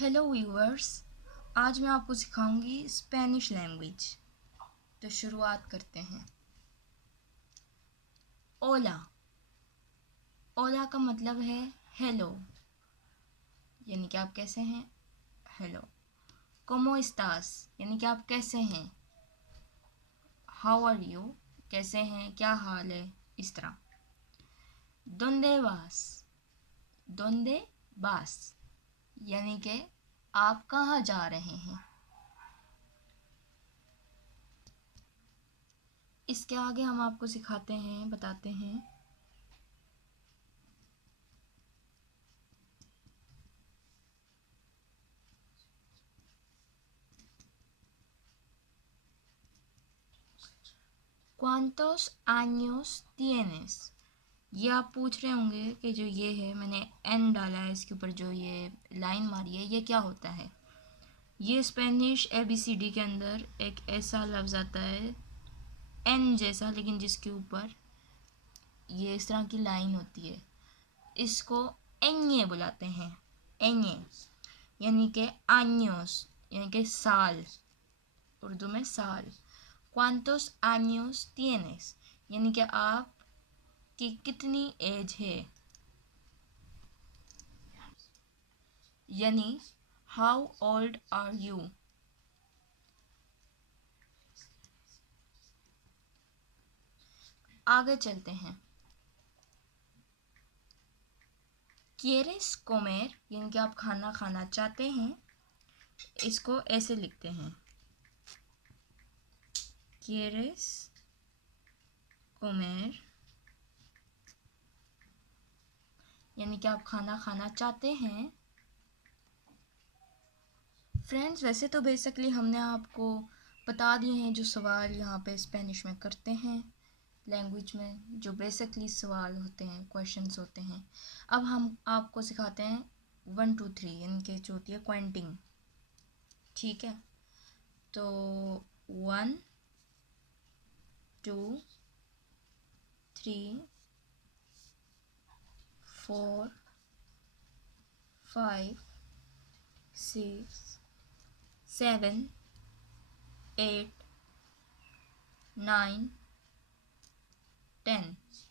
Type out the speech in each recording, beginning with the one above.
Hello viewers, आज मैं आपको सिखाऊंगी स्पेनिश लैंग्वेज। तो शुरुआत करते हैं। ओला। ओला का मतलब है हेलो, यानी कि आप कैसे हैं। हेलो। कोमो एस्तास, यानी कि आप कैसे हैं। हाउ आर यू, कैसे हैं, क्या हाल है, इस तरह। दोंदे वास। दोंदे वास, यानी कि आप कहाँ जा रहे हैं। इसके आगे हम आपको सिखाते हैं, बताते हैं। ¿Cuántos años tienes? ये आप पूछ रहे होंगे कि जो ये है, मैंने एन डाला है इसके ऊपर, जो ये लाइन मारी है, ये क्या होता है। ये स्पेनिश ABCD के अंदर एक ऐसा लफ्ज़ आता है एन जैसा, लेकिन जिसके ऊपर ये इस तरह की लाइन होती है। इसको एñe बुलाते हैं। एñe यानी कि años, यानी कि साल, उर्दू में साल। ¿Cuántos años tienes? यानी कि आप की कितनी एज है, यानी हाउ ओल्ड आर यू। आगे चलते हैं। क्ieres comer, यानी कि आप खाना खाना चाहते हैं। इसको ऐसे लिखते हैं, क्ieres comer, यानी कि आप खाना खाना चाहते हैं। फ्रेंड्स, वैसे तो बेसिकली हमने आपको बता दिए हैं जो सवाल यहाँ पे स्पेनिश में करते हैं, लैंग्वेज में जो बेसिकली सवाल होते हैं, क्वेश्चंस होते हैं। अब हम आपको सिखाते हैं 1 2 3, यानी कि जो होती है क्वांटिंग। ठीक है, तो 1 2 3 4 5 6 7 8 9 10।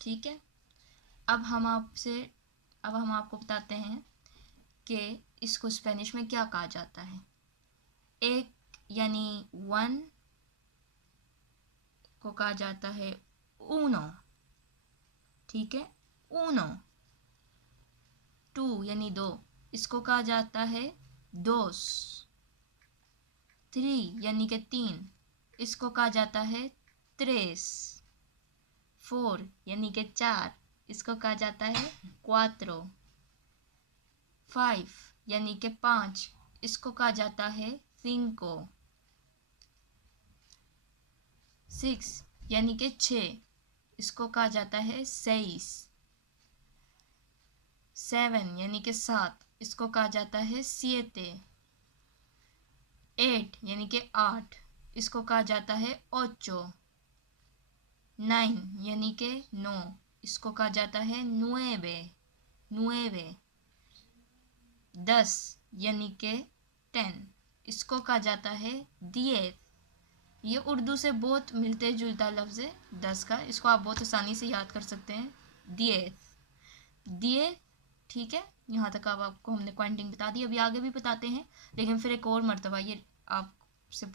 ठीक है, अब हम आपको बताते हैं कि इसको स्पेनिश में क्या कहा जाता है। एक यानी 1 को कहा जाता है uno। ठीक है, uno। 2 यानी 2, इसको कहा जाता है dos। 3 यानी कि 3, इसको कहा जाता है tres। 4 यानी कि 4, इसको कहा जाता है cuatro। 5 यानी कि 5, इसको कहा जाता है cinco। 6 यानी कि 6, इसको कहा जाता है seis। 7 यानी कि 7, इसको कहा जाता है siete। 8 यानी कि 8, इसको कहा जाता है ocho। 9 यानी कि 9, इसको कहा जाता है nueve। 10 यानी कि 10, इसको कहा जाता है 10। ये उर्दू से बहुत मिलते जुलता लफ्ज़ है 10 का, इसको आप बहुत आसानी से याद कर सकते हैं, 10। ठीक है, यहाँ तक अब आपको हमने क्वांटिंग बता दी। अभी आगे भी बताते हैं, लेकिन फिर एक और मर्तबा ये आपसे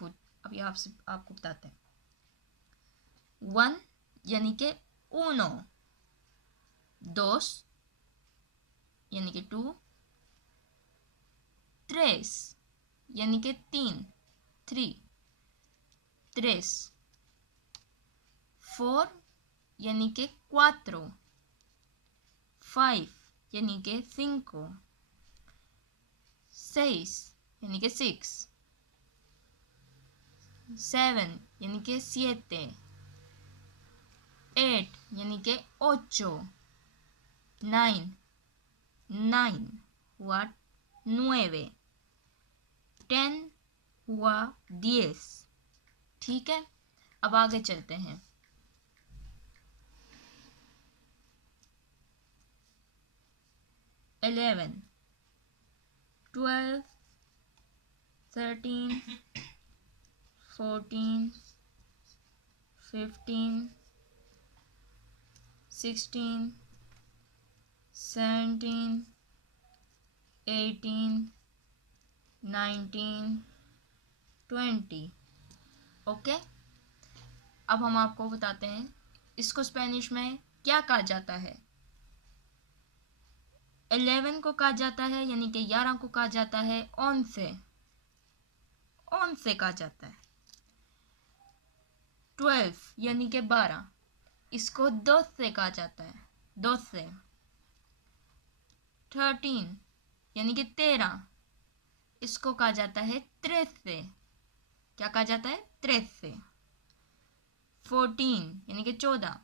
अभी आपको बताते हैं। 1 यानी कि uno। 2 यानी कि 2। 3 यानी कि 3, 3। 4 यानी कि 4। 5 यानी कि 5। 6 यानी कि 6। 7 यानी कि 7। 8 यानी कि 8। 9 हुआ 9। 10 हुआ 10। ठीक है, अब आगे चलते हैं। 11 12, 13, 14, 15, 16, 17, 18, 19, 20। ओके, अब हम आपको बताते हैं इसको स्पेनिश में क्या कहा जाता है। 11 को कहा जाता है यानी कि 11 को कहा जाता है once कहा जाता है। 12 यानी कि 12, इसको 12 कहा जाता है, 12। 13 यानी कि 13, इसको कहा जाता है 13। क्या कहा जाता है? 13। 14 यानी कि 14,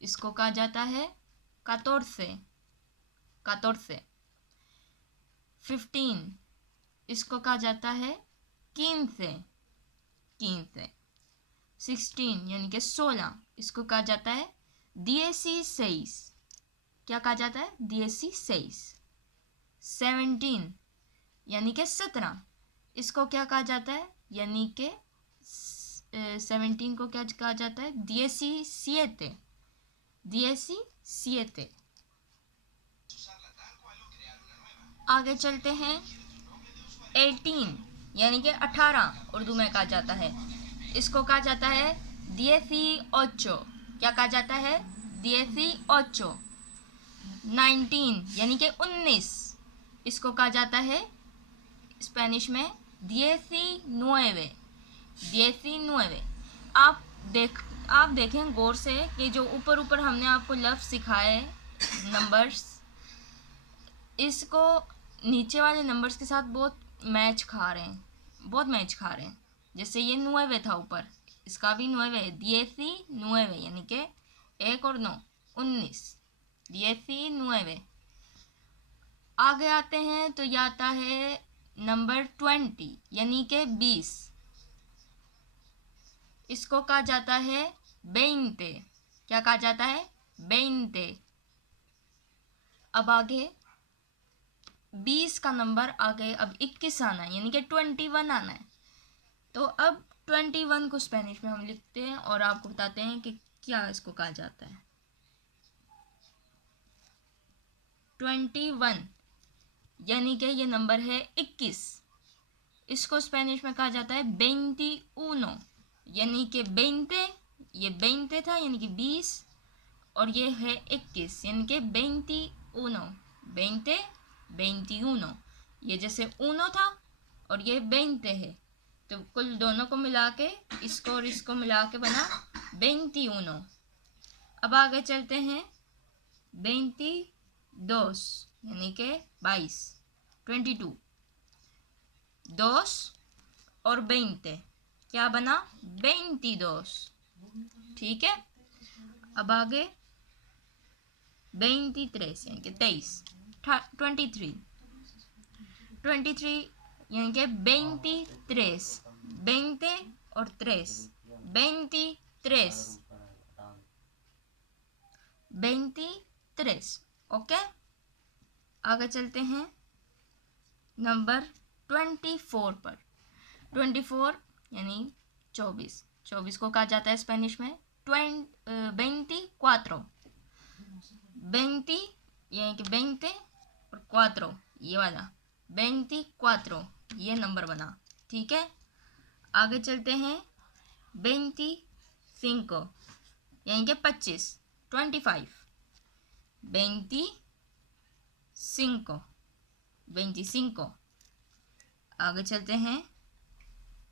इसको कहा जाता है 14। 15 इसको कहा जाता है 15। 16 यानी कि 16, इसको कहा जाता है 16। क्या कहा जाता है? 16। 17 यानी कि 17, इसको क्या कहा जाता है? यानी कि 17 को क्या कहा जाता है? 17। 17। आगे चलते हैं। 18 यानी कि 18 उर्दू में कहा जाता है, इसको कहा जाता है 18। क्या कहा जाता है? 18। 19 यानी कि 19, इसको कहा जाता है स्पेनिश में 19। 19। आप देखें गौर से कि जो ऊपर ऊपर हमने आपको लफ्ज़ सिखाए नंबर्स, इसको नीचे वाले नंबर्स के साथ बहुत मैच खा रहे हैं। जैसे ये 9 था ऊपर, इसका भी 9 है, 19 यानी कि 1 और 9, 19। 19। आगे आते हैं तो ये आता है नंबर 20 यानी कि 20, इसको कहा जाता है 20। क्या कहा जाता है? 20। अब आगे 20 का नंबर आगे अब 21 आना है यानी कि 21 आना है। तो अब 21 को स्पेनिश में हम लिखते हैं और आपको बताते हैं कि क्या इसको कहा जाता है। 21 यानी कि ये नंबर है 21, इसको स्पेनिश में कहा जाता है 21 यानी कि 20। ये 20 था यानी कि 20, और ये है 21 यानी कि 21। 20, 21। ये जैसे ऊनो था और ये 20 है, तो कुल दोनों को मिला के, इसको और इसको मिला के बना 21। अब आगे चलते हैं। 22 यानी कि 22। 22। 2 और 20 क्या बना? 22। ठीक है। अब आगे 23 यानी कि 23। 23। 23 यानी कि 23। 20 और 3, 23। 23। ओके, आगे चलते हैं नंबर 24 पर। 24 यानी 24। 24 को कहा जाता है स्पेनिश में 24। 20 यानी कि 20 और 4 ये वाला 24, ये नंबर बना। ठीक है, आगे चलते हैं। 25 यानी कि 25। 25। 25। 25। आगे चलते हैं।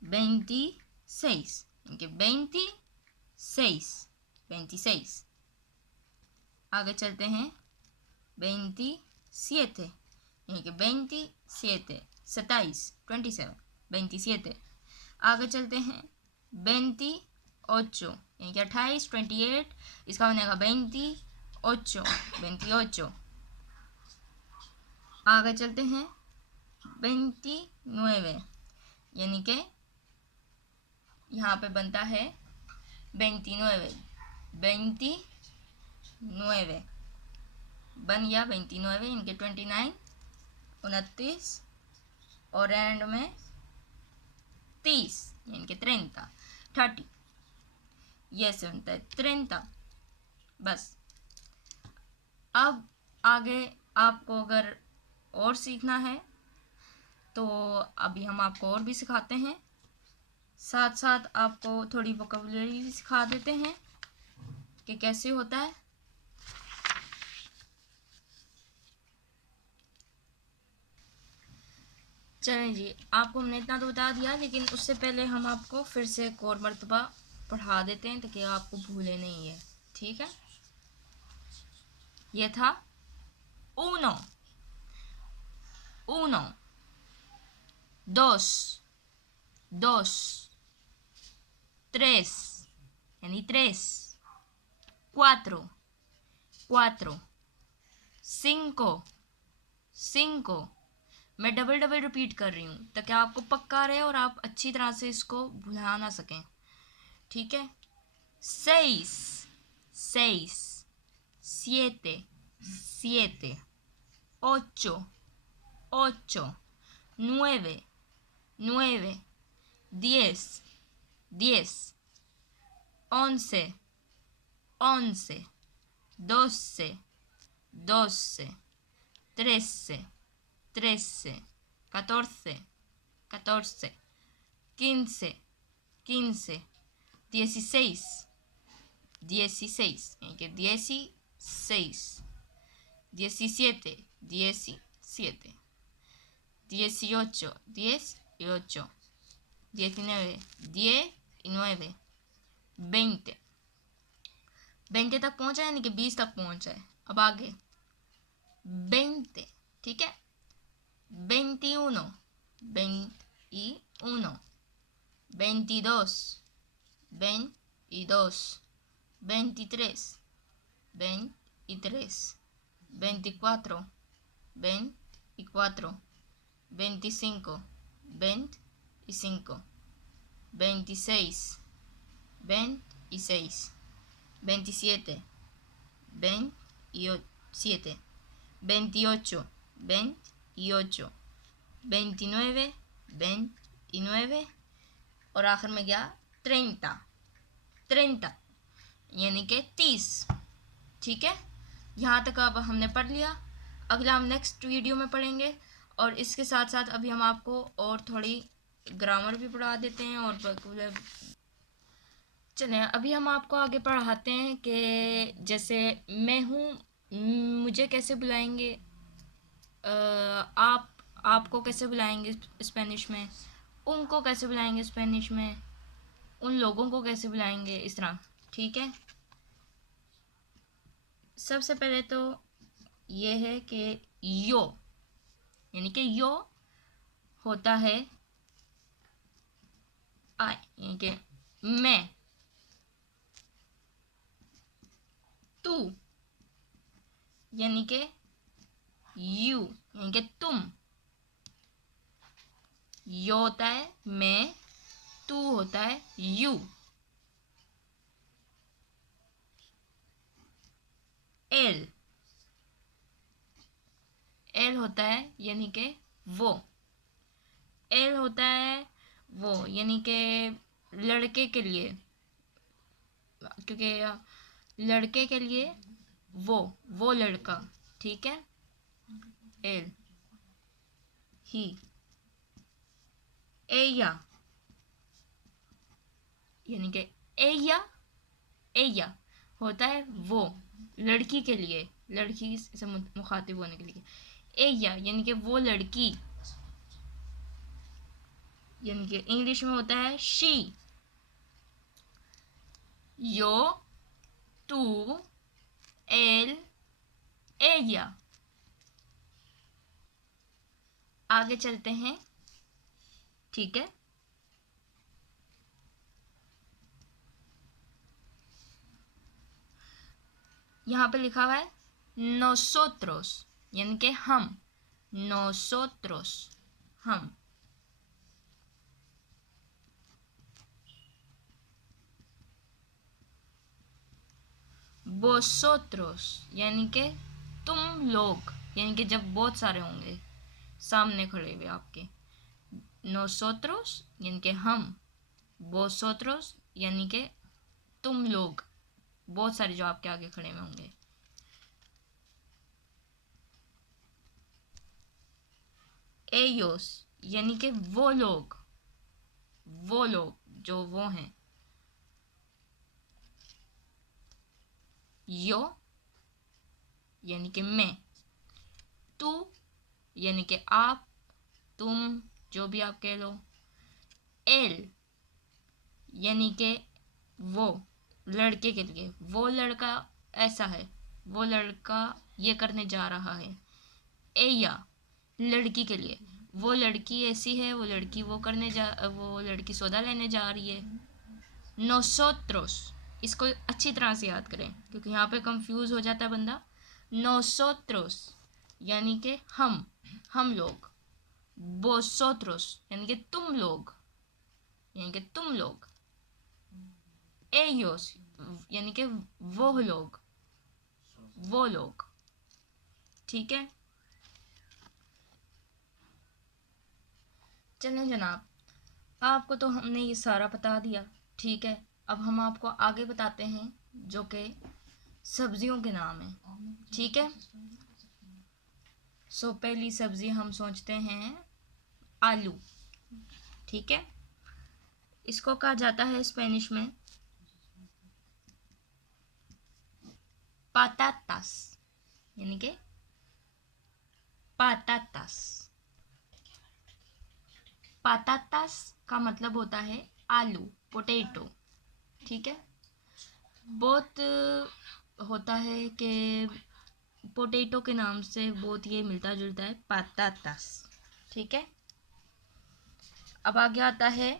26 यानी कि 26। 26। आगे चलते हैं। 27 यानी कि 27। 27। 27। 27। आगे चलते हैं। 28 यानी कि 28। 28, इसका बनेगा 28। 28। आगे चलते हैं। 29 यानी कि यहाँ पे बनता है 29। 29 बन गया 29 यानी कि 29। 29। और एंड में 30 यानी कि 30 ये ऐसे बनता है 30। बस अब आगे आपको अगर और सीखना है तो अभी हम आपको और भी सिखाते हैं, साथ साथ आपको थोड़ी वोकैबुलरी भी सिखा देते हैं कि कैसे होता है। चलें जी, आपको हमने इतना तो बता दिया, लेकिन उससे पहले हम आपको फिर से एक और मरतबा पढ़ा देते हैं ताकि आपको भूले नहीं है। ठीक है, ये था uno, uno, dos, dos, tres यानी 3, cuatro, cuatro, cinco, cinco। मैं डबल डबल रिपीट कर रही हूँ ताकि आपको पक्का रहे और आप अच्छी तरह से इसको भुला ना सकें। ठीक है, 6, 6, 7, 7, 8, 8, 9, 9, 10, 10, 11, 11, 12, 12, 13, 13, 14, 14, 15, 15, 16, 16 यानी कि 16, 17, 17, 18, 18, 19, 19, 20, 20 तक पहुंचा यानी कि 20 तक पहुंचा है। अब आगे 20, ठीक है, 21, 21, 22, 22, 23, 23, 24, 24, 25, 25, 26, 26, 27, 27, 28, 28, 29, 29 और आखिर में गया 30, 30 यानी कि 30। ठीक है, यहाँ तक अब हमने पढ़ लिया। अगला हम नेक्स्ट वीडियो में पढ़ेंगे और इसके साथ साथ अभी हम आपको और थोड़ी ग्रामर भी पढ़ा देते हैं और चलें अभी हम आपको आगे पढ़ाते हैं कि जैसे मैं हूँ, मुझे कैसे बुलाएंगे, आप आपको कैसे बुलाएंगे स्पेनिश में, उनको कैसे बुलाएंगे स्पेनिश में, उन लोगों को कैसे बुलाएंगे, इस तरह। ठीक है, सबसे पहले तो ये है कि यो यानी कि यो होता है आई यानी कि मैं, तू यानी कि यू यानी कि तुम। यो होता है मैं, तू होता है यू। एल, एल होता है यानी कि वो। एल होता है वो यानी कि लड़के के लिए, क्योंकि लड़के के लिए वो लड़का। ठीक है, एल, ही। एया यानी कि एया, एया होता है वो लड़की के लिए, लड़की से मुखातिब होने के लिए। एया यानी कि वो लड़की, यानी कि इंग्लिश में होता है शी। यो, तू, एल, एया। आगे चलते हैं। ठीक है, यहाँ पे लिखा हुआ है नोसोत्रोस यानी कि हम, नोसोत्रोस हम। वोसोत्रोस यानी कि तुम लोग, यानी कि जब बहुत सारे होंगे सामने खड़े हुए आपके। नोसोत्रोस यानी कि हम, वोसोत्रोस यानी कि तुम लोग, बहुत सारे जो आपके आगे खड़े हुए होंगे। एयोस यानी कि वो लोग जो वो हैं। यो यानी कि मैं। तू यानी कि आप, तुम, जो भी आप कह लो। एल यानी कि वो, लड़के के लिए, वो लड़का ऐसा है, वो लड़का ये करने जा रहा है। एया लड़की के लिए, वो लड़की ऐसी है, वो लड़की सौदा लेने जा रही है। नोसोत्रोस, इसको अच्छी तरह से याद करें क्योंकि यहाँ पे कंफ्यूज हो जाता है बंदा। नोसोत्रोस यानी कि हम लोग। वोसोत्रोस यानी कि तुम लोग, एयोस यानी कि वो लोग। ठीक है, चलें जनाब, आपको तो हमने ये सारा बता दिया। ठीक है, अब हम आपको आगे बताते हैं जो कि सब्जियों के नाम हैं। ठीक है, सो पहली सब्जी हम सोचते हैं आलू। ठीक है, इसको कहा जाता है स्पेनिश में पातातास, यानी कि पातातास। पातातास का मतलब होता है आलू, पोटैटो। ठीक है, बहुत होता है कि पोटैटो के नाम से बहुत ये मिलता जुलता है, पातातास। ठीक है, अब आगे आता है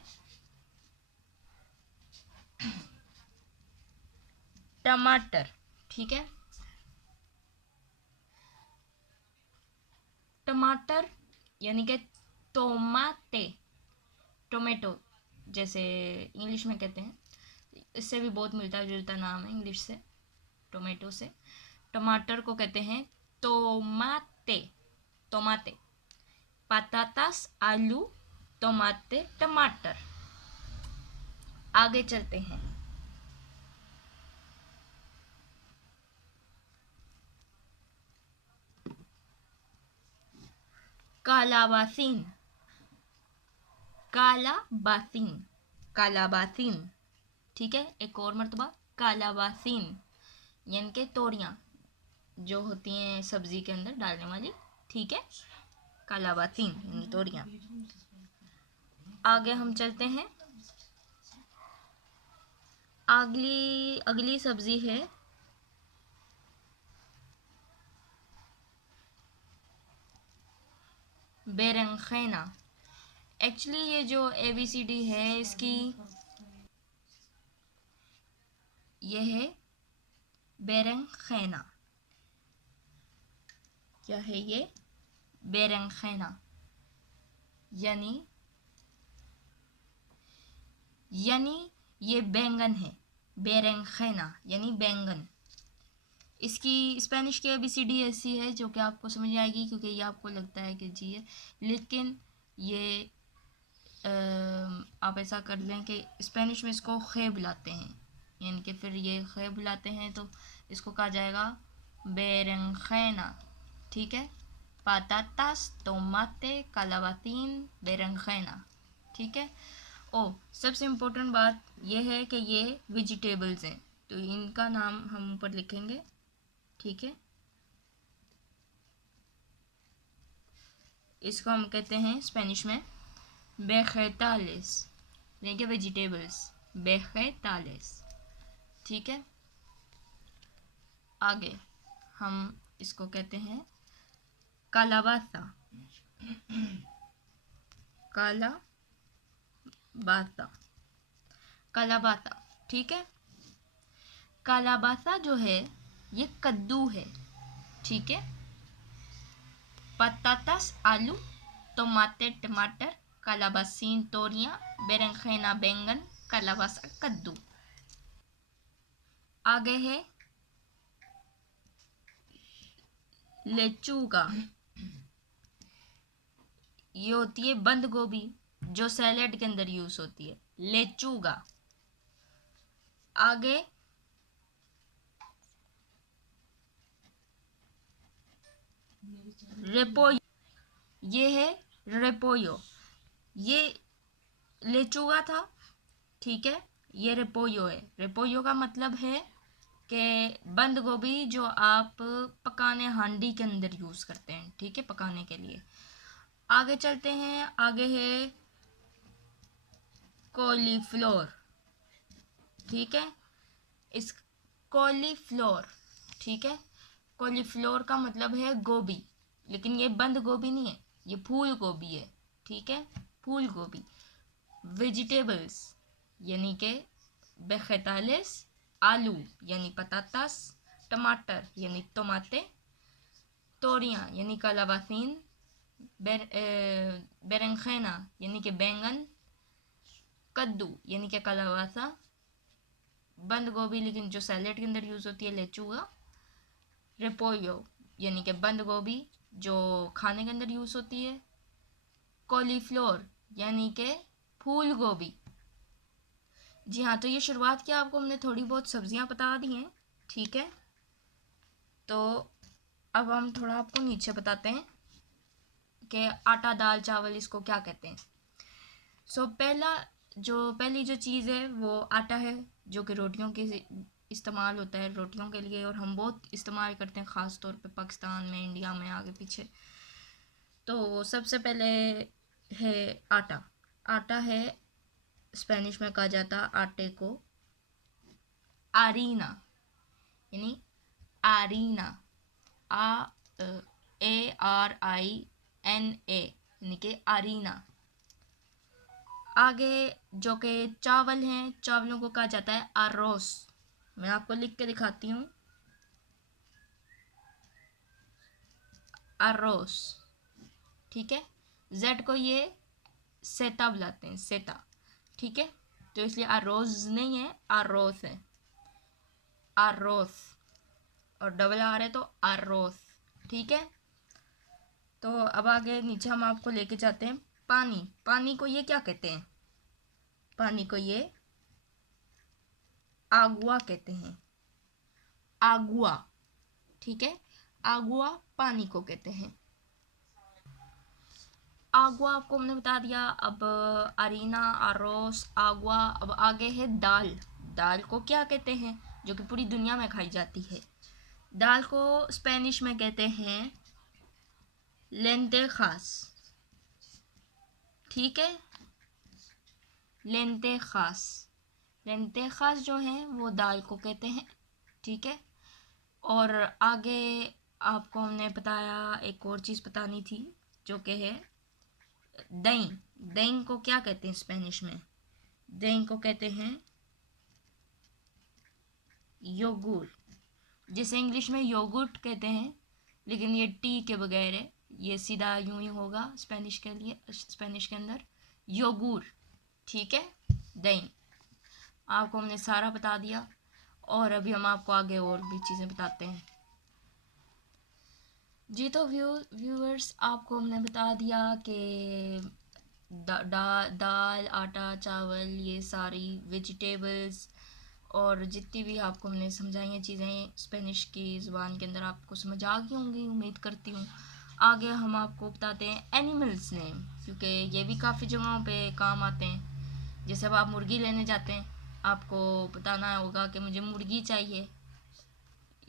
टमाटर। ठीक है, टमाटर यानी कि टोमाटे, टोमेटो जैसे इंग्लिश में कहते हैं, इससे भी बहुत मिलता जुलता नाम है इंग्लिश से, टोमेटो से। टमाटर को कहते हैं टोमाटे, टोमाटे। पतातास आलू, टोमाटे टमाटर। आगे चलते हैं। कालाबासीन, कालाबासीन, कालाबासीन। ठीक है, एक और मरतबा कालाबासीन यानी कि तोरियां जो होती हैं सब्जी के अंदर डालने वाली। ठीक है, कालाबासीन यानी तोरियां। आगे हम चलते हैं, अगली अगली सब्जी है बेरंखैना। एक्चुअली ये जो ABCD है इसकी, ये है बेरंखैना। क्या है ये? बेरंखैना यानी ये बैंगन है। बेरंखैना यानी बैंगन। इसकी स्पेनिश की ABCD ऐसी है जो कि आपको समझ आएगी क्योंकि ये आपको लगता है कि जी है, लेकिन ये आप ऐसा कर लें कि स्पेनिश में इसको खे बुलाते हैं, यानी कि फिर ये खे बुलाते हैं तो इसको कहा जाएगा बेरंखैना। ठीक है, पातातास, टोमाटे, कालाबातीन, बेरंखैना। ठीक है, ओ सबसे इम्पोर्टेंट बात यह है कि ये वेजिटेबल्स हैं तो इनका नाम हम ऊपर लिखेंगे। ठीक है, इसको हम कहते हैं स्पेनिश में वेजिटेबल्स, यानी कि वेजिटेबल्स, वेजिटेबल्स। ठीक है, आगे हम इसको कहते हैं कालाबासा, कालाबासा, कालाबासा। ठीक है, कालाबासा जो है ये कद्दू है। ठीक है, पतातास आलू, टमाटे टमाटर, कालाबासीन तोरियां, बेरंखैना बैंगन, कालाबासा कद्दू। आगे है लेचूगा, ये होती है बंद गोभी। जो सैलेड के अंदर यूज होती है, लेचूगा। आगे रेपोयो, ये है रेपोयो, ये लेचूगा था, ठीक है, ये रेपोयो है। रेपोयो का मतलब है कि बंद गोभी जो आप पकाने हांडी के अंदर यूज करते हैं, ठीक है, पकाने के लिए। आगे चलते हैं, आगे है कॉलीफ्लोर, ठीक है, इस कॉलीफ्लोर, ठीक है, कॉलीफ्लोर का मतलब है गोभी, लेकिन ये बंद गोभी नहीं है, ये फूल गोभी है, ठीक है, फूल गोभी। वेजिटेबल्स यानी के वेजिटेबल्स, आलू यानी पतातास, टमाटर यानी टमाटे, तोरियां यानी कलावासीन, बेरंखैना यानी के बैंगन, कद्दू यानी के कलावासा, बंद गोभी लेकिन जो सैलेड के अंदर यूज होती है, लेचूगा, रेपोयो यानी कि बंद गोभी जो खाने के अंदर यूज होती है, कॉलीफ्लोर यानी कि फूल गोभी। जी हाँ, तो ये शुरुआत किया, आपको हमने थोड़ी बहुत सब्जियां बता दी हैं, ठीक है। तो अब हम थोड़ा आपको नीचे बताते हैं कि आटा दाल चावल इसको क्या कहते हैं। पहली जो चीज़ है वो आटा है, जो कि रोटियों के इस्तेमाल होता है रोटियों के लिए, और हम बहुत इस्तेमाल करते हैं ख़ास तौर पे पाकिस्तान में, इंडिया में, आगे पीछे। तो सबसे पहले है आटा। आटा है, स्पेनिश में कहा जाता आटे को आरीना, यानी आरीना, ARINA, यानी कि आरीना। आगे जो कि चावल हैं, चावलों को कहा जाता है आरोस। मैं आपको लिख के दिखाती हूँ, आरोस, ठीक है। जेड को ये सेता बुलाते हैं, सेता, ठीक है, तो इसलिए आरोज नहीं है, आरोस है, आरोस, और डबल आर है तो आरोस, ठीक है। तो अब आगे नीचे हम आपको लेके जाते हैं पानी। पानी को ये क्या कहते हैं? पानी को ये आगुआ कहते हैं, आगुआ, ठीक है, आगुआ पानी को कहते हैं। आगुआ आपको हमने बता दिया। अब अरीना, आरोस, आगुआ। अब आगे है दाल। दाल को क्या कहते हैं, जो कि पूरी दुनिया में खाई जाती है? दाल को स्पेनिश में कहते हैं लेंटेजास, ठीक है, लेंटेजास। लेंटेजास जो है वो दाल को कहते हैं, ठीक है। और आगे आपको हमने बताया, एक और चीज़ बतानी थी, जो कि है दही। दही को क्या कहते हैं स्पेनिश में? दही को कहते हैं योगुर, जिसे इंग्लिश में योगुर्ट कहते हैं, लेकिन ये टी के बगैर है, ये सीधा यूं ही होगा स्पेनिश के लिए, स्पेनिश के अंदर योगुर, ठीक है। दही आपको हमने सारा बता दिया, और अभी हम आपको आगे और भी चीज़ें बताते हैं। जी तो व्यूअर्स, आपको हमने बता दिया कि दाल, आटा, चावल, ये सारी वेजिटेबल्स और जितनी भी आपको हमने समझाई हैं चीज़ें स्पेनिश की ज़ुबान के अंदर, आपको समझ आ गई होंगी, उम्मीद करती हूँ। आगे हम आपको बताते हैं एनिमल्स नेम, क्योंकि ये भी काफ़ी जगहों पे काम आते हैं। जैसे अब आप मुर्गी लेने जाते हैं, आपको बताना होगा कि मुझे मुर्गी चाहिए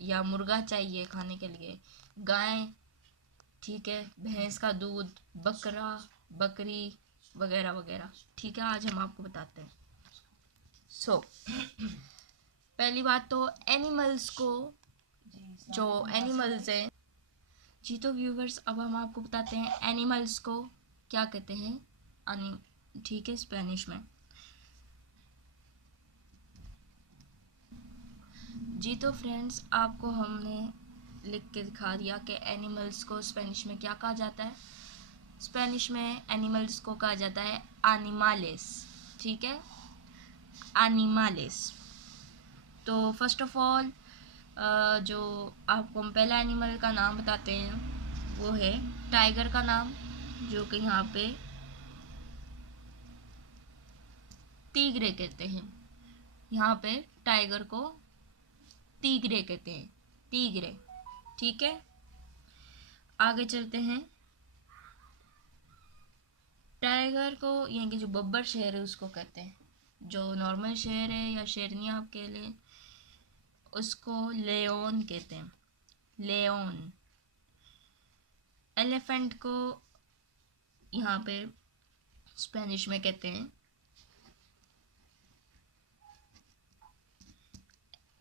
या मुर्गा चाहिए खाने के लिए, गाय, ठीक है, भैंस का दूध, बकरा, बकरी वगैरह वगैरह, ठीक है। आज हम आपको बताते हैं। पहली बात तो एनिमल्स को, जो एनिमल्स हैं, जी तो व्यूवर्स, अब हम आपको बताते हैं एनिमल्स को क्या कहते हैं, ठीक है, स्पेनिश में। जी तो फ्रेंड्स, आपको हमने लिख के दिखा दिया कि एनिमल्स को स्पेनिश में क्या कहा जाता है। स्पेनिश में एनिमल्स को कहा जाता है एनिमालेस, ठीक है, एनिमालेस। तो फर्स्ट ऑफ ऑल जो आपको हम पहला एनिमल का नाम बताते हैं वो है टाइगर का नाम, जो कि यहाँ पे तीगरे कहते हैं। यहाँ पे टाइगर को तीगरे कहते हैं, तीगरे। ठीक है, आगे चलते हैं। टाइगर को यानी कि जो बब्बर शेर है उसको कहते हैं, जो नॉर्मल शेर है या शेरनी आप कह लें उसको लेओन कहते हैं, लेओन। एलिफेंट को यहाँ पे स्पेनिश में कहते हैं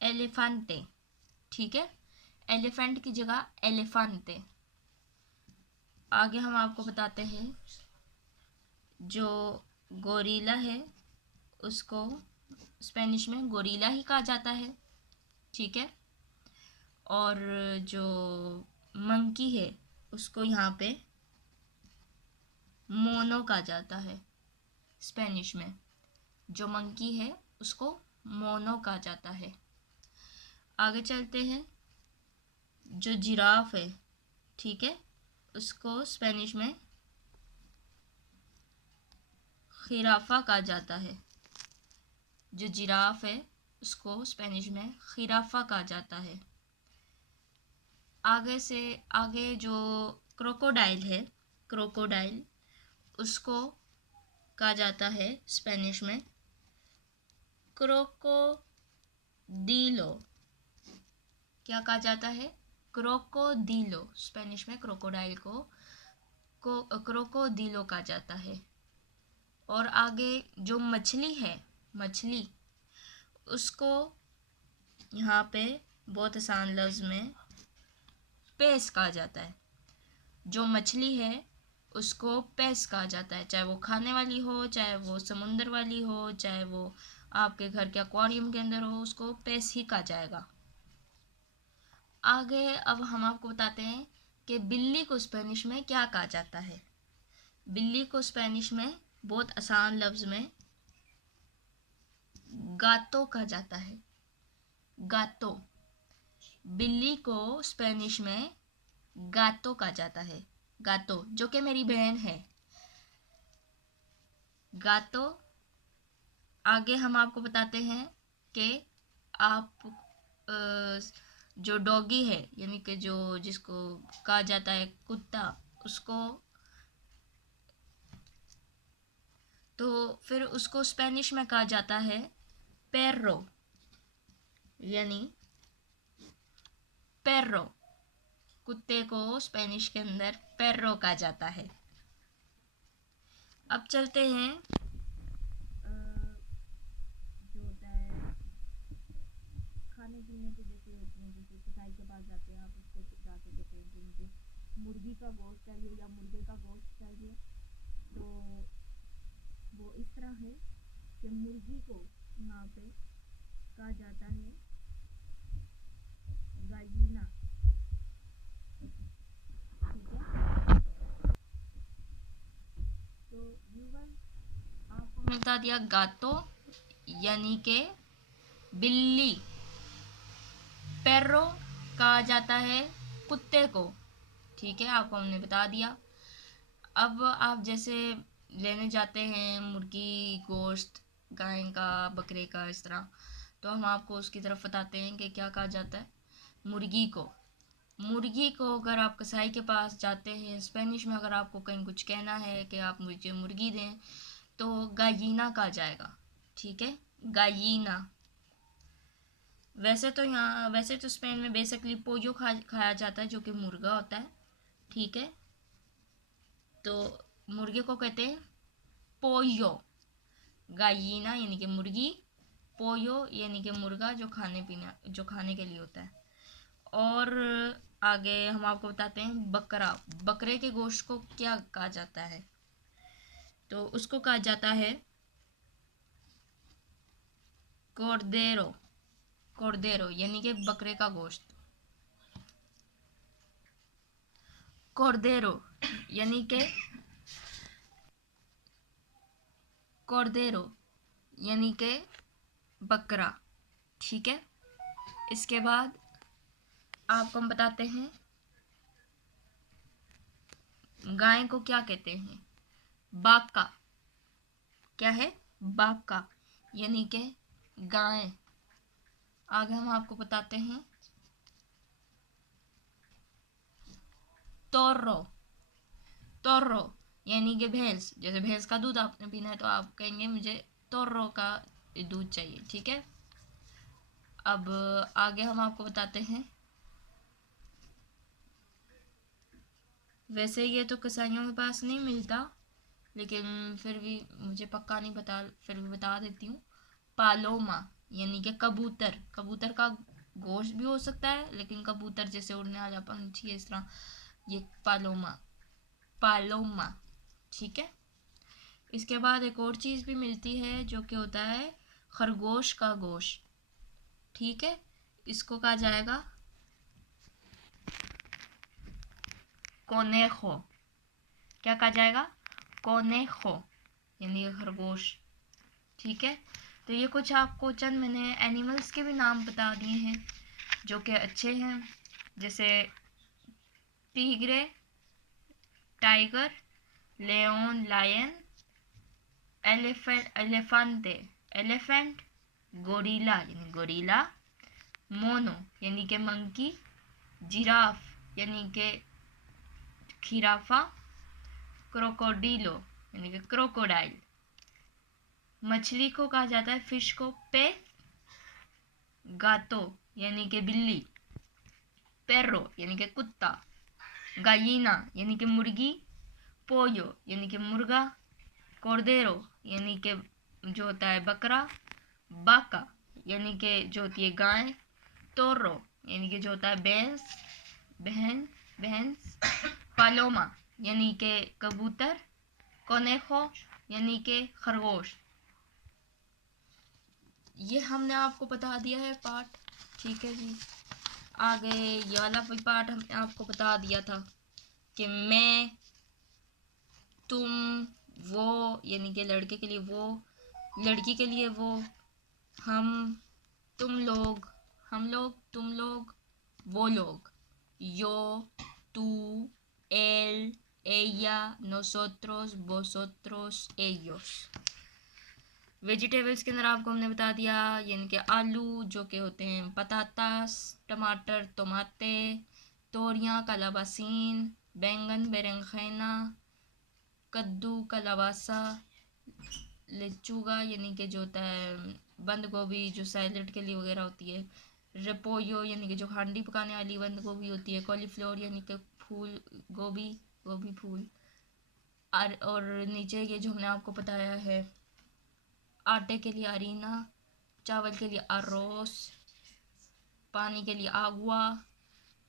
एलिफेंटे। ठीक है, एलिफेंट की जगह एलिफेंटे। आगे हम आपको बताते हैं जो गोरिल्ला है उसको स्पेनिश में गोरिल्ला ही कहा जाता है। ठीक है, और जो मंकी है उसको यहाँ पे मोनो कहा जाता है स्पेनिश में। जो मंकी है उसको मोनो कहा जाता है। आगे चलते हैं, जो जिराफ है, ठीक है, उसको स्पेनिश में खिराफा कहा जाता है। जो जिराफ है उसको स्पेनिश में खिराफा कहा जाता है। आगे से आगे जो क्रोकोडाइल है, क्रोकोडाइल उसको कहा जाता है स्पेनिश में क्रोकोडीलो। क्या कहा जाता है? क्रोकोडीलो। स्पेनिश में क्रोकोडाइल को क्रोकोडीलो कहा जाता है। और आगे जो मछली है, मछली उसको यहाँ पे बहुत आसान लफ्ज़ में पेस कहा जाता है। जो मछली है उसको पेस कहा जाता है, चाहे वो खाने वाली हो, चाहे वो समुंदर वाली हो, चाहे वो आपके घर के एक्वेरियम के अंदर हो, उसको पेस ही कहा जाएगा। आगे अब हम आपको बताते हैं कि बिल्ली को स्पेनिश में क्या कहा जाता है। बिल्ली को स्पेनिश में बहुत आसान लफ्ज़ में गातो कहा जाता है, गातो। बिल्ली को स्पेनिश में गातो कहा जाता है, गातो, जो कि मेरी बहन है, गातो। आगे हम आपको बताते हैं कि आप जो डॉगी है यानी कि जो जिसको कहा जाता है कुत्ता, उसको तो फिर उसको स्पेनिश में कहा जाता है पेर्रो, यानी पेर्रो। कुत्ते को स्पेनिश के अंदर पेर्रो कहा जाता है। अब चलते हैं जो होता है खाने पीने के जैसे होते हैं, जैसे कसाई के पास जाते हैं, आप उसको जाके कहते हैं कि मुझे मुर्गी का गोश्त चाहिए या मुर्गे का गोश्त चाहिए, तो वो इस तरह है कि मुर्गी को यहाँ पे कहा जाता है गाइना। ठीक है, तो व्यूअर्स आपको मैं बता दिया गातो यानी के बिल्ली, पेर्रो कहा जाता है कुत्ते को। ठीक है, आपको हमने बता दिया। अब आप जैसे लेने जाते हैं मुर्गी गोश्त, गाय का, बकरे का, इस तरह, तो हम आपको उसकी तरफ बताते हैं कि क्या कहा जाता है मुर्गी को। मुर्गी को अगर आप कसाई के पास जाते हैं, स्पेनिश में अगर आपको कहीं कुछ कहना है कि आप मुझे मुर्गी दें, तो गायीना कहा जाएगा। ठीक है, गायीना। वैसे तो स्पेन में बेसिकली पोयो खाया जाता है जो कि मुर्गा होता है। ठीक है, तो मुर्गे को कहते हैं पोयो। गायीना यानी कि मुर्गी, पोयो यानी कि मुर्गा जो खाने के लिए होता है। और आगे हम आपको बताते हैं बकरा। बकरे के गोश्त को क्या कहा जाता है? तो उसको कहा जाता है कोर्देरो। कोर्देरो यानी कि बकरे का गोश्त। कोर्देरो यानी कि कोर्देरो यानी कि बकरा। ठीक है, इसके बाद आपको हम बताते हैं गाय को क्या कहते हैं। बाका। क्या है? बाका यानी कि गाय। आगे हम आपको बताते हैं तोर्रो। तोर्रो यानी कि भैंस। जैसे भैंस का दूध आपने पीना है तो आप कहेंगे मुझे तोर्रो का दूध चाहिए, ठीक है। अब आगे हम आपको बताते हैं, वैसे ये तो कसाईयों के पास नहीं मिलता, लेकिन फिर भी मुझे पक्का नहीं पता, फिर भी बता देती हूँ। पालोमा यानी कि कबूतर। कबूतर का गोश्त भी हो सकता है, लेकिन कबूतर जैसे उड़ने वाला पंछी है, इस तरह ये पालोमा। पालोमा, ठीक है। इसके बाद एक और चीज़ भी मिलती है जो कि होता है खरगोश का गोश्त, ठीक है। इसको कहा जाएगा कोनेखो। क्या कहा जाएगा? कोनेखो यानी खरगोश, ठीक है। तो ये कुछ आपको चंद मैंने एनिमल्स के भी नाम बता दिए हैं जो कि अच्छे हैं, जैसे टीग्रे, tiger, Leone lion, एलिफेंटे elephant, gorilla यानी गोरिल्ला, मोनो यानी कि मंकी, जिराफ यानी कि खिराफा, क्रोकोडिलो यानी कि क्रोकोडाइल। मछली को कहा जाता है फिश को पे, गातो यानी कि बिल्ली, पेर्रो यानी कि कुत्ता, गाइना यानी कि मुर्गी, पोयो यानी कि मुर्गा, कोर्देरो यानी कि जो होता है बकरा, बाका यानी कि जो होती है गाय, तोर्रो यानी कि जो होता है भैंस, पालोमा यानी कि कबूतर, कोनेखो यानी कि खरगोश। ये हमने आपको बता दिया है पार्ट, ठीक है जी। आगे ये वाला भी पार्ट हमने आपको बता दिया था कि मैं, तुम, वो यानी कि लड़के के लिए वो, लड़की के लिए वो, हम, तुम लोग, हम लोग, तुम लोग, वो लोग, yo, tú, él, ella, nosotros, vosotros, ellos। Vegetables के अंदर आपको हमने बता दिया, यानी कि आलू जो कि होते हैं पतातास, टमाटर टोमाटे, तोरियां कलाबासीन, बैंगन बेरंखैना, कद्दू कलाबासा, लेचुगा यानी कि जो होता है बंद गोभी जो सैलड के लिए वगैरह होती है, रेपोयो यानी कि जो हांडी पकाने वाली बंद गोभी होती है, कॉलीफ्लावर यानी कि फूल गोभी, गोभी फूल, और नीचे ये जो हमने आपको बताया है, आटे के लिए अरीना, चावल के लिए अरोस, पानी के लिए आगुआ,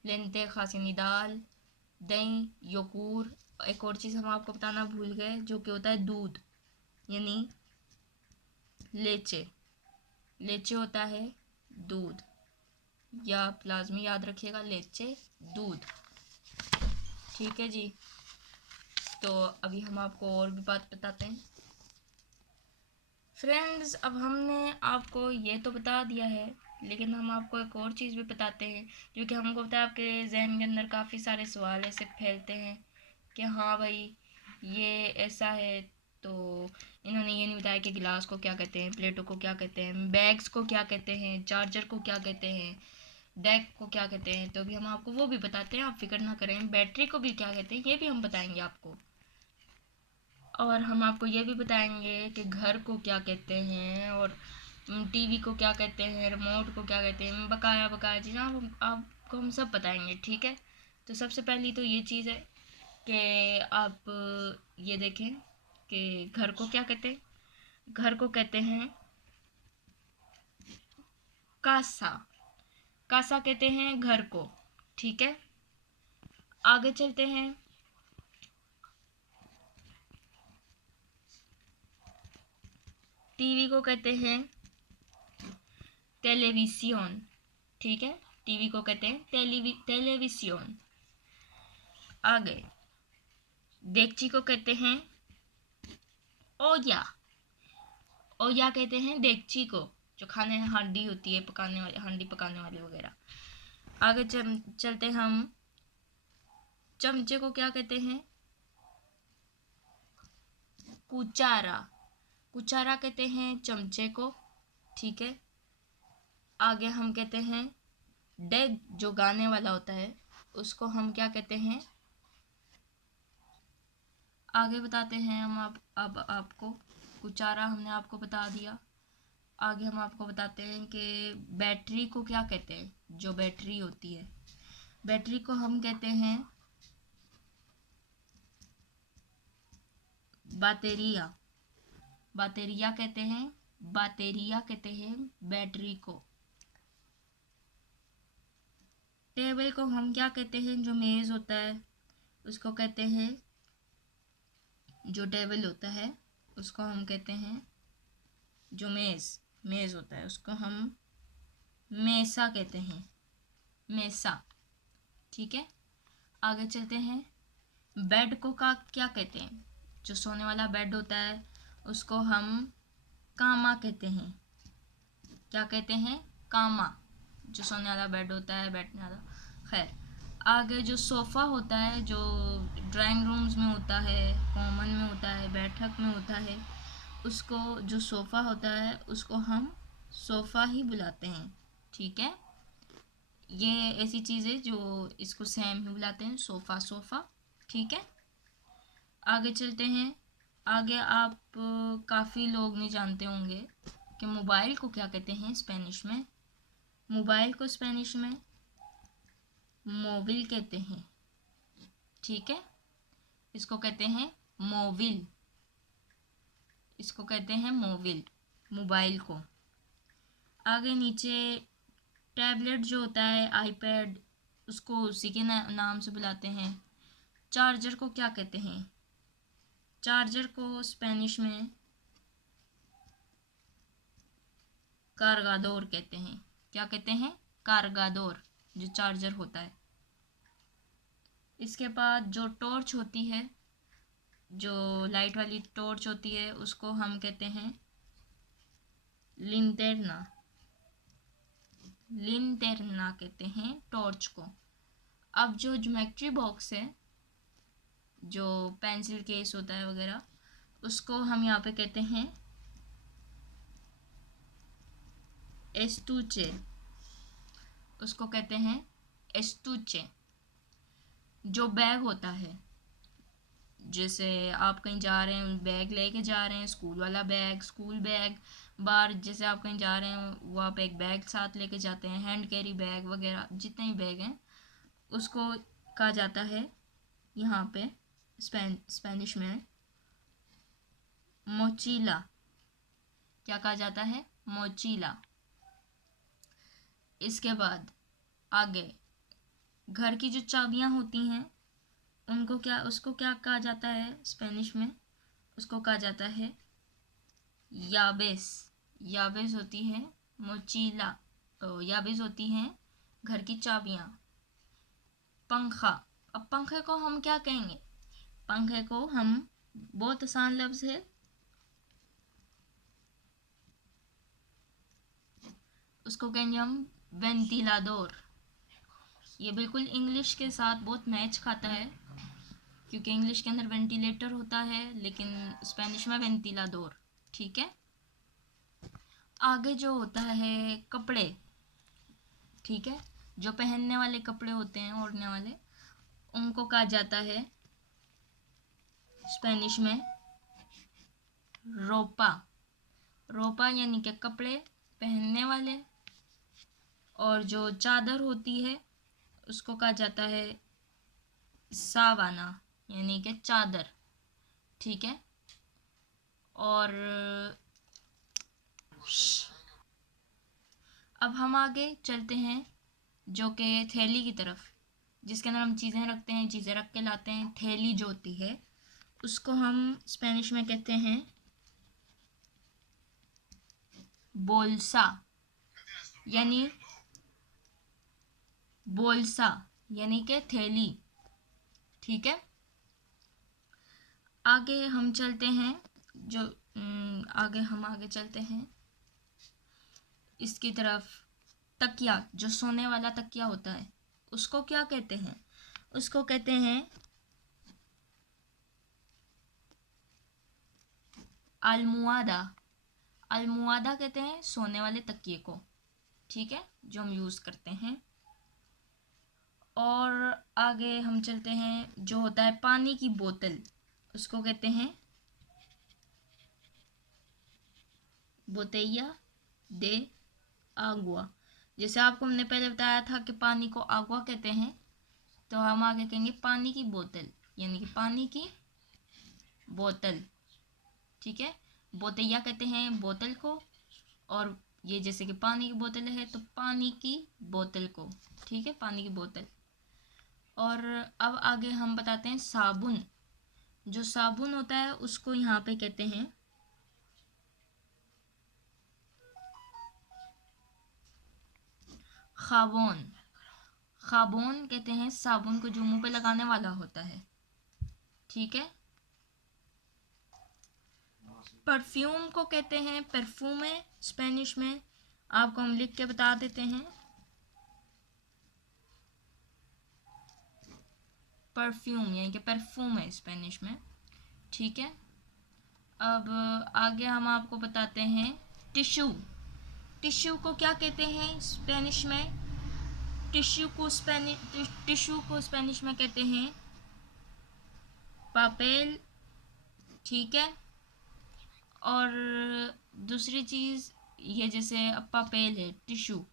लेंटेjas यानी दाल, दही योगूर। एक और चीज़ हम आपको बताना भूल गए जो कि होता है दूध, यानी लेचे। लेचे होता है दूध, या आप लाजमी याद रखिएगा लेचे दूध, ठीक है जी। तो अभी हम आपको और भी बात बताते हैं फ्रेंड्स। अब हमने आपको ये तो बता दिया है, लेकिन हम आपको एक और चीज़ भी बताते हैं जो कि हमको पता है आपके जहन के अंदर काफ़ी सारे सवाल ऐसे फैलते हैं कि हाँ भाई ये ऐसा है, तो इन्होंने ये नहीं बताया कि गिलास को क्या कहते हैं, प्लेटों को क्या कहते हैं, बैग्स को क्या कहते हैं, चार्जर को क्या कहते हैं, डेक को क्या कहते हैं। तो अभी हम आपको वो भी बताते हैं, आप फिक्र ना करें। बैटरी को भी क्या कहते हैं ये भी हम बताएंगे आपको, और हम आपको ये भी बताएंगे कि घर को क्या कहते हैं, और टीवी को क्या कहते हैं, रिमोट को क्या कहते हैं, बकाया बकाया चीज़ आपको हम सब बताएंगे, ठीक है। तो सबसे पहली तो ये चीज़ है कि आप ये देखें कि घर को क्या कहते हैं। घर को कहते हैं कासा। कासा कहते हैं घर को, ठीक है। आगे चलते हैं, टीवी को कहते हैं टेलीविजन, ठीक है। टीवी को कहते हैं टेलीविजन। आगे डेगची को कहते हैं ओया। ओया कहते हैं डेगची को, जो खाने हांडी होती है पकाने वाली, हांडी पकाने वाली वगैरह। आगे चलते हम, चमचे को क्या कहते हैं कुचारा। कुचारा कहते हैं चमचे को, ठीक है। आगे हम कहते हैं डेग, जो गाने वाला होता है, उसको हम क्या कहते हैं, आगे बताते हैं हम। अब आपको कुचारा हमने आपको बता दिया। आगे हम आपको बताते हैं कि बैटरी को क्या कहते हैं। जो बैटरी होती है, बैटरी को हम कहते हैं बातेरिया। बातेरिया कहते हैं, बातेरिया कहते हैं बैटरी को। टेबल को हम क्या कहते हैं, जो मेज होता है उसको कहते हैं, जो टेबल होता है उसको हम कहते हैं, जो मेज होता है उसको हम मेसा कहते हैं, मेसा, ठीक है। आगे चलते हैं। बेड को का क्या कहते हैं, जो सोने वाला बेड होता है उसको हम कामा कहते हैं। क्या कहते हैं, कामा, जो सोने वाला बेड होता है, बैठने वाला। खैर, आगे जो सोफ़ा होता है, जो ड्राइंग रूम्स में होता है, कॉमन में होता है, बैठक में होता है, उसको, जो सोफ़ा होता है उसको हम सोफ़ा ही बुलाते हैं, ठीक है। ये ऐसी चीज़ है जो इसको सेम ही बुलाते हैं, सोफ़ा सोफ़ा, ठीक है। आगे चलते हैं। आगे आप काफ़ी लोग नहीं जानते होंगे कि मोबाइल को क्या कहते हैं स्पेनिश में। मोबाइल को स्पेनिश में मोबिल कहते हैं, ठीक है। इसको कहते हैं मोबिल, इसको कहते हैं मोबिल, मोबाइल को। आगे नीचे टैबलेट जो होता है, आईपैड, उसको उसी के नाम से बुलाते हैं। चार्जर को क्या कहते हैं, चार्जर को स्पेनिश में कारगादोर कहते हैं। क्या कहते हैं, कारगादोर, जो चार्जर होता है। इसके बाद जो टॉर्च होती है, जो लाइट वाली टॉर्च होती है, उसको हम कहते हैं लिंटेरना, लिंटेरना कहते हैं टॉर्च को। अब जो ज्योमेट्री बॉक्स है, जो पेंसिल केस होता है वगैरह, उसको हम यहाँ पे कहते हैं एस्टूचे, उसको कहते हैं एस्टूचे। जो बैग होता है, जैसे आप कहीं जा रहे हैं, बैग लेके जा रहे हैं, स्कूल वाला बैग, स्कूल बैग, बाहर जैसे आप कहीं जा रहे हैं वहाँ पे एक बैग साथ लेके जाते हैं, हैंड कैरी बैग वगैरह जितने भी बैग हैं, उसको कहा जाता है यहाँ पे स्पेनिश में मोचीला। क्या कहा जाता है, मोचीला। इसके बाद आगे घर की जो चाबियाँ होती हैं उनको क्या, उसको क्या कहा जाता है स्पेनिश में, उसको कहा जाता है याबेस। याबेस होती है मोचीला, याबेस होती हैं घर की चाबियाँ। पंखा, अब पंखे को हम क्या कहेंगे, पंखे को हम, बहुत आसान लफ्ज़ है, उसको कहेंगे हम वेंटिलाडोर। ये बिल्कुल इंग्लिश के साथ बहुत मैच खाता है, क्योंकि इंग्लिश के अंदर वेंटिलेटर होता है लेकिन स्पेनिश में वेंटिलाडोर, ठीक है। आगे जो होता है कपड़े, ठीक है, जो पहनने वाले कपड़े होते हैं, ओढ़ने वाले, उनको कहा जाता है स्पेनिश में रोपा। रोपा यानी कि कपड़े पहनने वाले। और जो चादर होती है उसको कहा जाता है सावाना, यानी कि चादर, ठीक है। और अब हम आगे चलते हैं जो कि थैली की तरफ, जिसके अंदर हम चीज़ें रखते हैं, चीज़ें रख के लाते हैं। थैली जो होती है उसको हम स्पेनिश में कहते हैं बोल्सा, यानी बोल्सा यानी कि थैली, ठीक है। आगे हम चलते हैं, जो आगे चलते हैं इसकी तरफ। तकिया, जो सोने वाला तकिया होता है, उसको क्या कहते हैं, उसको कहते हैं अलमुआदा, अलमुआदा कहते हैं सोने वाले तकिए को, ठीक है, जो हम यूज़ करते हैं। और आगे हम चलते हैं, जो होता है पानी की बोतल, उसको कहते हैं बोतेया दे आगुआ। जैसे आपको हमने पहले बताया था कि पानी को आगुआ कहते हैं, तो हम आगे कहेंगे पानी की बोतल, यानी कि पानी की बोतल, ठीक है। बोतैया कहते हैं बोतल को, और ये जैसे कि पानी की बोतल है तो पानी की बोतल को, ठीक है, पानी की बोतल। और अब आगे हम बताते हैं साबुन। जो साबुन होता है उसको यहाँ पे कहते हैं खाबोन। खाबोन कहते हैं साबुन को जो मुंह पे लगाने वाला होता है, ठीक है। परफ्यूम को कहते हैं परफ्यूमे स्पेनिश में, आपको हम लिख के बता देते हैं, परफ्यूम यानी कि परफ्यूम है स्पेनिश में, ठीक है। अब आगे हम आपको बताते हैं टिश्यू। टिश्यू को क्या कहते हैं स्पेनिश में? टिश्यू को स्पेनिश में कहते हैं पापेल, ठीक है। और दूसरी चीज़, ये जैसे अब पापेल है टिश्यू,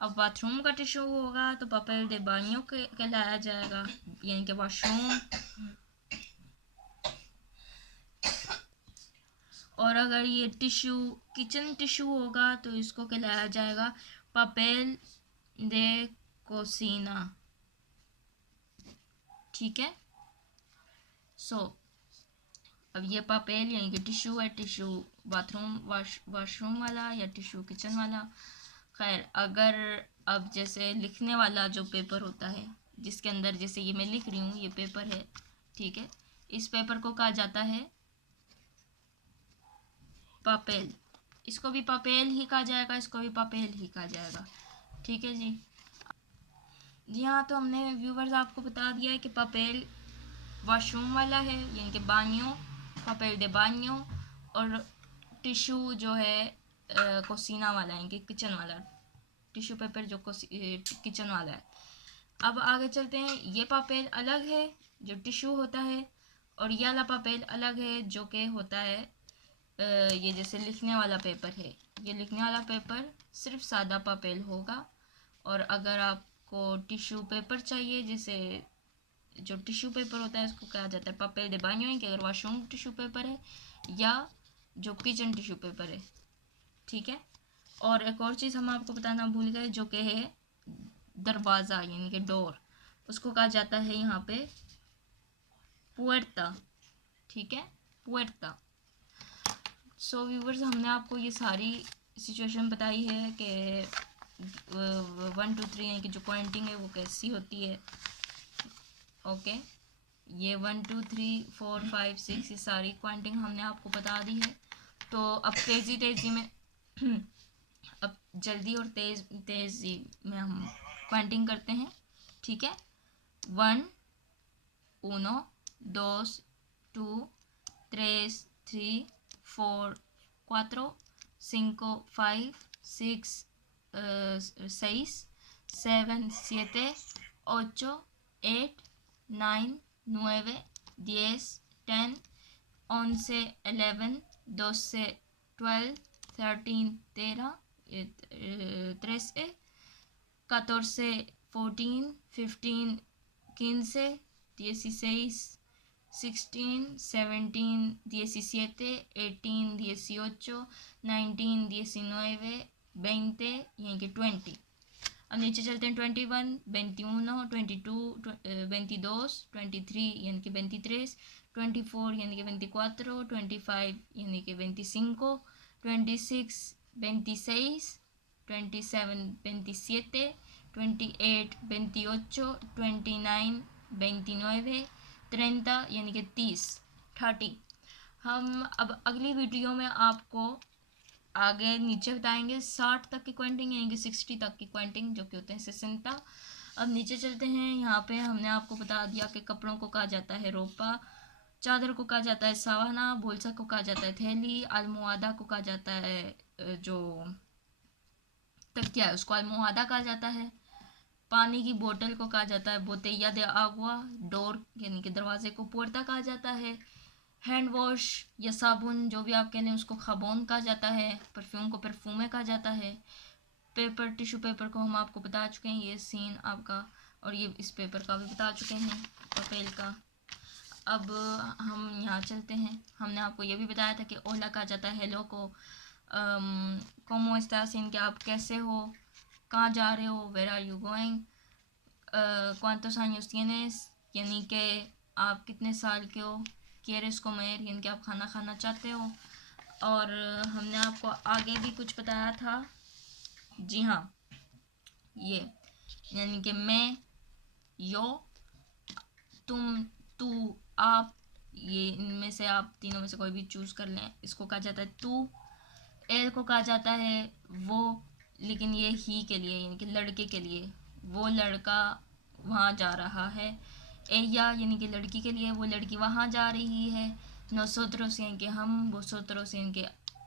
अब बाथरूम का टिश्यू होगा तो पापेल दे बानियों कहलाया जाएगा, यानी कि वॉशरूम। और अगर ये टिश्यू किचन टिश्यू होगा तो इसको कहलाया जाएगा पापेल दे कोसिना, ठीक है। अब ये पापेल यानी कि टिश्यू है, टिश्यू बाथरूम वॉशरूम वाला या टिश्यू किचन वाला। खैर, अगर अब जैसे लिखने वाला जो पेपर होता है, जिसके अंदर जैसे ये मैं लिख रही हूँ, ये पेपर है, ठीक है, इस पेपर को कहा जाता है पापेल। इसको भी पापेल ही कहा जाएगा, इसको भी पापेल ही कहा जाएगा, ठीक है जी। जी हाँ, तो हमने व्यूवर्स आपको बता दिया है कि पापेल वॉशरूम वाला है, यानी कि बानियों, पापेल दे बानियों। और टिश्यू जो है कोसिना वाला, यानी कि किचन वाला, टिश्यू पेपर जो किचन वाला है। अब आगे चलते हैं, ये पापेल अलग है जो टिश्यू होता है, और ये वाला पापेल अलग है जो कि होता है ये जैसे लिखने वाला पेपर है, ये लिखने वाला पेपर सिर्फ सादा पापेल होगा। और अगर आपको टिश्यू पेपर चाहिए, जैसे जो टिश्यू पेपर होता है इसको कहा जाता है पापेल दे बाño, कि अगर वॉशरूम टिश्यू पेपर है या जो किचन टिश्यू पेपर है, ठीक है। और एक और चीज़ हम आपको बताना भूल गए, जो कि है दरवाज़ा यानी कि डोर, उसको कहा जाता है यहाँ पे पुएर्ता, ठीक है, पुएर्ता। सो व्यूवर्स, हमने आपको ये सारी सिचुएशन बताई है कि 1 2 3 यानी कि जो पॉइंटिंग है वो कैसी होती है, ओके। ये 1 2 3 4 5 6 ये सारी पॉइंटिंग हमने आपको बता दी है। तो अब तेज़ी में अब जल्दी और तेज़ी में हम पॉइंटिंग करते हैं, ठीक है। 1 1 2 2 3 3 4 4 5 5 6 6 7 7 8 8 9 9 10 10 11 11 12 12 13 13 13 14 14 15 15 16 16 17 17 18 18 19 19 20 यानी कि 20। अब नीचे चलते हैं 21 21 22 22 23 यानी कि 23 24 यानी कि 24 25 यानी कि 25 26 26 27 27 28 28 29 29 30 यानी कि 30। हम अब अगली वीडियो में आपको आगे नीचे बताएंगे 60 तक की क्वांटिंग यानी कि 60 तक की क्वांटिंग, जो कि होते हैं 60। अब नीचे चलते हैं, यहाँ पे हमने आपको बता दिया कि कपड़ों को कहा जाता है रोपा, चादर को कहा जाता है सवाना, बोलसा को कहा जाता है थैली, अलमोहादा को कहा जाता है जो तकिया है उसको अलमोहादा कहा जाता है। पानी की बोतल को कहा जाता है बोतेया दे आगुआ, डोर यानी कि दरवाजे को पुerta कहा जाता है। हैंड वॉश या साबुन जो भी आप कह लें उसको खबोन कहा जाता है। परफ्यूम को परफ्यूमे कहा जाता है। पेपर टिश्यू पेपर को हम आपको बता चुके हैं, ये सीन आपका, और ये इस पेपर का भी बता चुके हैं पपेल का। अब हम यहाँ चलते हैं, हमने आपको ये भी बताया था कि ओला कहा जाता है हेलो को, como estás यानी कि आप कैसे हो, कहाँ जा रहे हो, where are you going, cuántos años tienes यानी कि आप कितने साल के हो, quieres comer यानी कि आप खाना खाना चाहते हो। और हमने आपको आगे भी कुछ बताया था, जी हाँ, ये यानी कि मैं, यो, तुम, तू, आप, ये इनमें से आप तीनों में से कोई भी चूज़ कर लें। इसको कहा जाता है तू। एल को कहा जाता है वो, लेकिन ये ही के लिए यानी कि लड़के के लिए, वो लड़का वहाँ जा रहा है। एया यानी कि लड़की के लिए, वो लड़की वहाँ जा रही है। नोसोत्रोस यानी कि हम, वोसोत्रोस यानी कि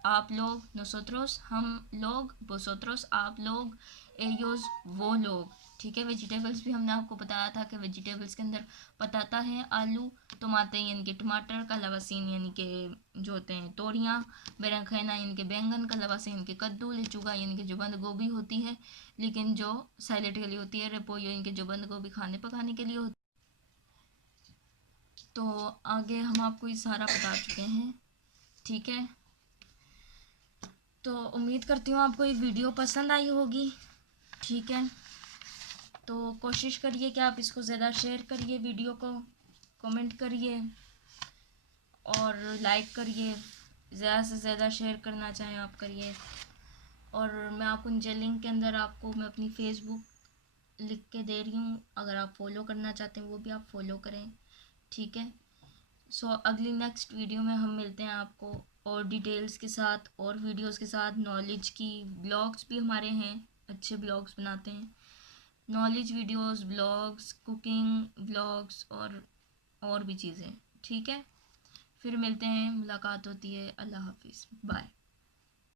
आप लोग, नोसोत्रोस हम लोग, वोसोत्रोस आप लोग, एयोज वो लोग। ठीक है। वेजिटेबल्स भी हमने आपको बताया था कि वेजिटेबल्स के अंदर पताता है आलू, टमाटे यानी कि टमाटर, कलावसीन यानी कि जो होते हैं तोरियाँ, बेरंखैना यानी कि बैंगन, कलावसीन यानी कि कद्दू, लेचुगा यानी कि जो बंद गोभी होती है लेकिन जो सैलेड के लिए होती है, रेपोयो यानी कि जो बंद गोभी खाने पकाने के लिए होती है। तो आगे हम आपको ये सारा बता चुके हैं। ठीक है, तो उम्मीद करती हूँ आपको ये वीडियो पसंद आई होगी। ठीक है, तो कोशिश करिए कि आप इसको ज़्यादा शेयर करिए, वीडियो को कमेंट करिए और लाइक करिए, ज़्यादा से ज़्यादा शेयर करना चाहें आप करिए। और मैं आपको नीचे लिंक के अंदर आपको मैं अपनी फेसबुक लिख के दे रही हूँ, अगर आप फॉलो करना चाहते हैं वो भी आप फॉलो करें। ठीक है, सो अगली नेक्स्ट वीडियो में हम मिलते हैं आपको और डिटेल्स के साथ और वीडियोस के साथ, नॉलेज की। ब्लॉग्स भी हमारे हैं, अच्छे ब्लॉग्स बनाते हैं, knowledge videos, blogs, cooking blogs और भी चीज़ें। ठीक है, फिर मिलते हैं, मुलाकात होती है। अल्लाह हाफिज़, बाय।